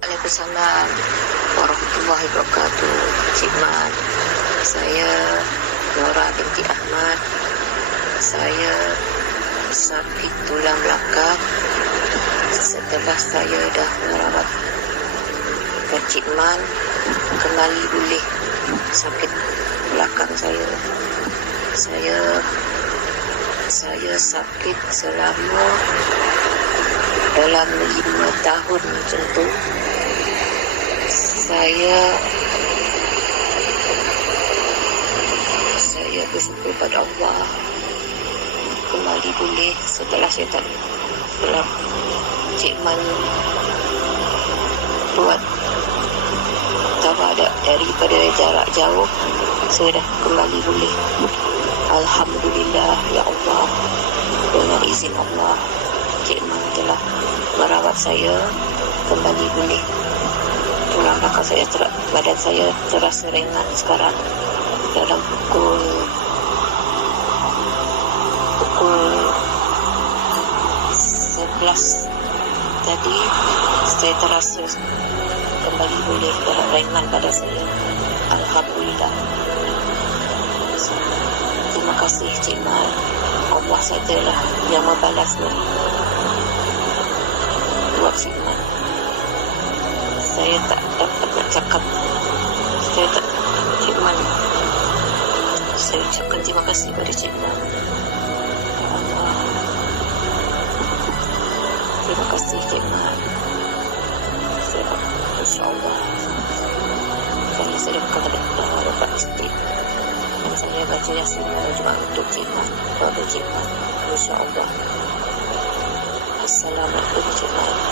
Waalaikumsalam warahmatullahi wabarakatuh. Cik Mat, saya Nora binti Ahmad. Saya sakit tulang belakang setelah saya dah merawat Cik Man kembali pulih sakit belakang saya. Saya saya sakit selama dalam lima tahun macam tu saya saya bersyukur pada Allah. Kembali boleh setelah saya tak setelah Cik Man buat ada daripada jarak jauh. Saya dah kembali boleh Alhamdulillah ya Allah. Dengan izin Allah Cik Man telah merawat saya. Kembali boleh belakang saya ter, badan saya terasa ringan sekarang. Dalam pukul pukul 11 tadi saya terasa kembali boleh ringan badan saya. Alhamdulillah. Terima kasih Cik Mal. Allah sajalah yang membalasnya. Buat saya tak dapat nak cakap. Saya tak Cik Man saya ucapkan terima kasih kepada Cik Man Allah terima kasih Cik Man saya insyaAllah. Saya sedang kata dah dapat istri dan saya baca yasin juga untuk Cik Man kepada Cik Man insyaAllah. Assalamualaikum Cik Man